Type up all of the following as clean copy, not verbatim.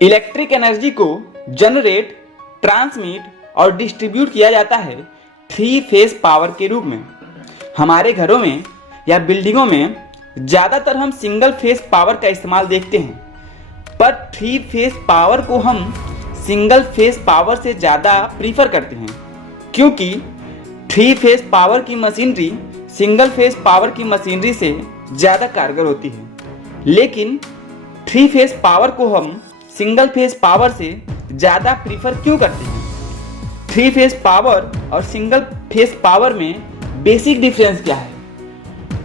Electric energy को generate, transmit और distribute किया जाता है 3 फेज पावर के रूप में। हमारे घरों में या बिल्डिंगों में ज़्यादातर हम सिंगल फेज पावर का इस्तेमाल देखते हैं, पर 3 फेज पावर को हम सिंगल फेज पावर से ज़्यादा प्रीफर करते हैं, क्योंकि 3 फेज पावर की मशीनरी सिंगल फेज पावर की मशीनरी से ज़्यादा कारगर होती है। लेकिन 3 फेज पावर को हम सिंगल फेज पावर से ज़्यादा प्रीफर क्यों करते हैं? 3 फेज पावर और सिंगल फेज पावर में बेसिक डिफरेंस क्या है?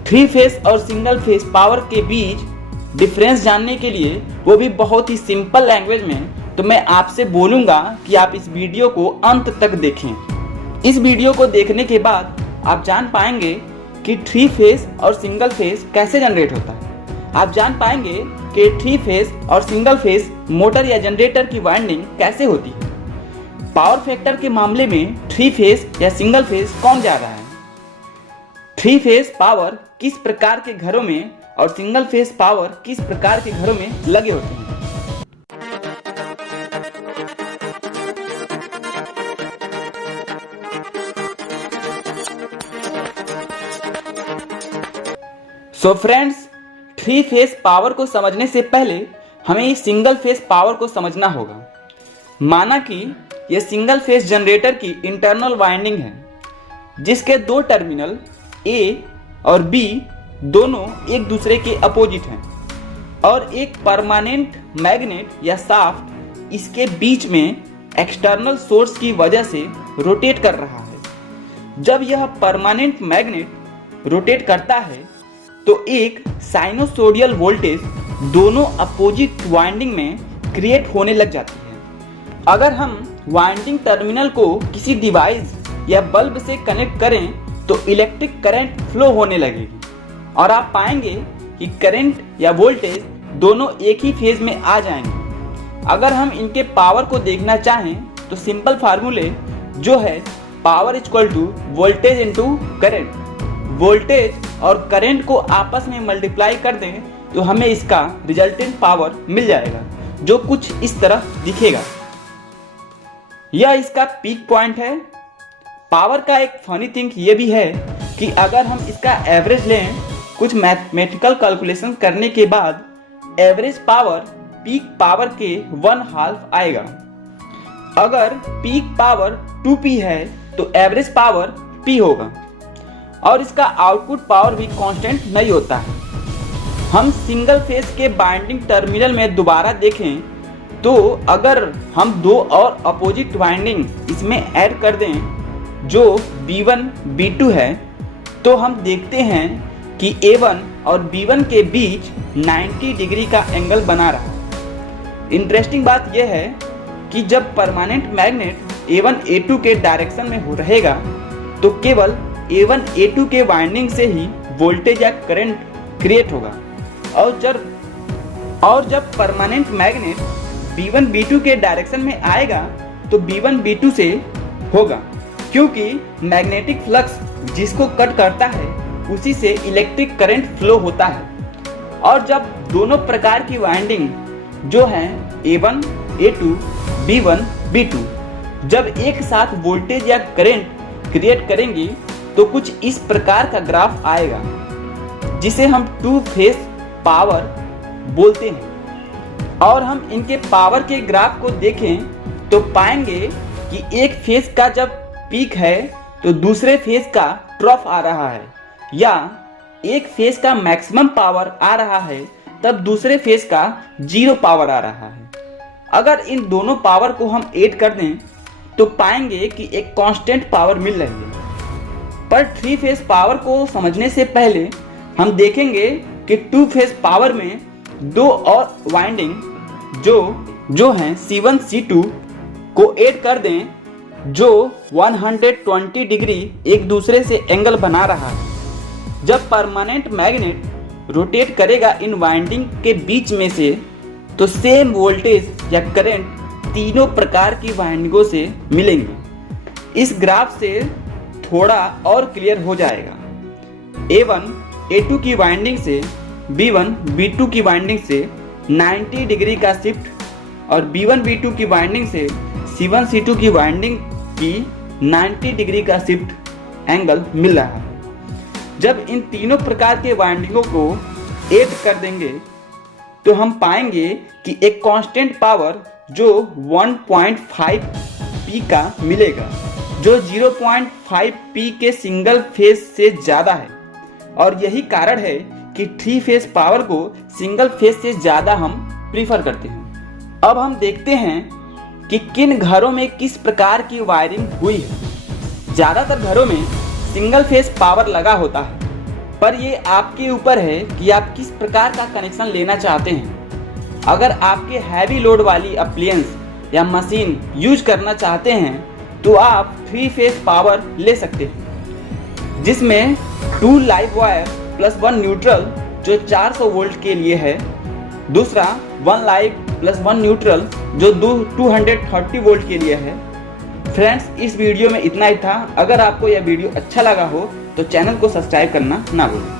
3 फेज और सिंगल फेज पावर के बीच डिफरेंस जानने के लिए, वो भी बहुत ही सिंपल लैंग्वेज में, तो मैं आपसे बोलूँगा कि आप इस वीडियो को अंत तक देखें। इस वीडियो को देखने के बाद आप जान पाएंगे कि 3 फेज और सिंगल फेज कैसे जनरेट होता है। आप जान पाएंगे कि 3 फेज और सिंगल फेज मोटर या जनरेटर की वाइंडिंग कैसे होती है। पावर फैक्टर के मामले में 3 फेज या सिंगल फेज कौन ज़्यादा है? 3 फेज पावर किस प्रकार के घरों में और सिंगल फेज पावर किस प्रकार के घरों में लगे होते हैं? सो फ्रेंड्स, 3 फेज पावर को समझने से पहले हमें इस सिंगल फेज पावर को समझना होगा। माना कि यह सिंगल फेज जनरेटर की इंटरनल वाइंडिंग है, जिसके 2 टर्मिनल ए और बी दोनों एक दूसरे के अपोजिट हैं, और एक परमानेंट मैग्नेट या शाफ्ट इसके बीच में एक्सटर्नल सोर्स की वजह से रोटेट कर रहा है। जब यह परमानेंट मैग्नेट रोटेट करता है तो एक साइनोसोडियल वोल्टेज दोनों अपोजिट वाइंडिंग में क्रिएट होने लग जाती है। अगर हम वाइंडिंग टर्मिनल को किसी डिवाइस या बल्ब से कनेक्ट करें तो इलेक्ट्रिक करंट फ्लो होने लगेगी, और आप पाएंगे कि करंट या वोल्टेज दोनों एक ही फेज में आ जाएंगे। अगर हम इनके पावर को देखना चाहें तो सिंपल फार्मूले जो है power equal to voltage into current. Voltage और करंट को आपस में मल्टीप्लाई कर दें तो हमें इसका रिजल्टेंट पावर मिल जाएगा, जो कुछ इस तरह दिखेगा। यह इसका पीक पॉइंट है। पावर का एक फनी थिंग ये भी है कि अगर हम इसका एवरेज लें, कुछ मैथमेटिकल कैलकुलेशन करने के बाद एवरेज पावर पीक पावर के 1/2 आएगा। अगर पीक पावर 2p है तो एवरेज पावर p होगा, और इसका आउटपुट पावर भी कांस्टेंट नहीं होता है। हम सिंगल फेज के बाइंडिंग टर्मिनल में दोबारा देखें तो अगर हम 2 और अपोजिट वाइंडिंग इसमें ऐड कर दें जो B1 B2 है, तो हम देखते हैं कि A1 और B1 के बीच 90 डिग्री का एंगल बना रहा है। इंटरेस्टिंग बात यह है कि जब परमानेंट मैग्नेट A1 A2 के डायरेक्शन में हो रहेगा तो केवल A1 A2 के वाइंडिंग से ही वोल्टेज या करंट क्रिएट होगा, और जब परमानेंट मैग्नेट B1 B2 के डायरेक्शन में आएगा तो B1 B2 से होगा, क्योंकि मैग्नेटिक फ्लक्स जिसको कट करता है उसी से इलेक्ट्रिक करंट फ्लो होता है। और जब दोनों प्रकार की वाइंडिंग जो हैं A1 A2 B1 B2 जब एक साथ वोल्टेज या करंट क्रिएट करेंगी तो कुछ इस प्रकार का ग्राफ आएगा, जिसे हम 2 फेज पावर बोलते हैं। और हम इनके पावर के ग्राफ को देखें तो पाएंगे कि एक फेज का जब पीक है तो दूसरे फेज का ट्रफ आ रहा है, या एक फेज का मैक्सिमम पावर आ रहा है तब दूसरे फेज का 0 पावर आ रहा है। अगर इन दोनों पावर को हम ऐड कर दें तो पाएंगे कि एक कांस्टेंट पावर मिल रही है। पर 3 फेज पावर को समझने से पहले हम देखेंगे कि 2 फेज पावर में 2 और वाइंडिंग जो हैं C1 C2 को ऐड कर दें, जो 120 डिग्री एक दूसरे से एंगल बना रहा है। जब परमानेंट मैग्नेट रोटेट करेगा इन वाइंडिंग के बीच में से तो सेम वोल्टेज या करंट तीनों प्रकार की वाइंडिंगों से मिलेंगे। इस ग्राफ से थोड़ा और क्लियर हो जाएगा। A1 A2 की वाइंडिंग से B1 B2 की वाइंडिंग से 90 डिग्री का शिफ्ट और B1 B2 की वाइंडिंग से C1 C2 की वाइंडिंग की 90 डिग्री का शिफ्ट एंगल मिल रहा है। जब इन तीनों प्रकार के वाइंडिंगों को ऐड कर देंगे तो हम पाएंगे कि एक कांस्टेंट पावर जो 1.5 P का मिलेगा, जो 0.5 P के सिंगल फेज से ज़्यादा है। और यही कारण है कि 3 फेज पावर को सिंगल फेज से ज़्यादा हम प्रीफर करते हैं। अब हम देखते हैं कि किन घरों में किस प्रकार की वायरिंग हुई है। ज़्यादातर घरों में सिंगल फेज पावर लगा होता है, पर ये आपके ऊपर है कि आप किस प्रकार का कनेक्शन लेना चाहते हैं। अगर आपके हैवी लोड वाली अप्लायंस या मशीन यूज करना चाहते हैं तो आप 3 फेज पावर ले सकते हैं, जिसमें 2 लाइव वायर प्लस 1 न्यूट्रल जो 400 वोल्ट के लिए है, दूसरा 1 लाइव प्लस 1 न्यूट्रल जो 230 वोल्ट के लिए है। फ्रेंड्स, इस वीडियो में इतना ही था। अगर आपको यह वीडियो अच्छा लगा हो तो चैनल को सब्सक्राइब करना ना भूलें।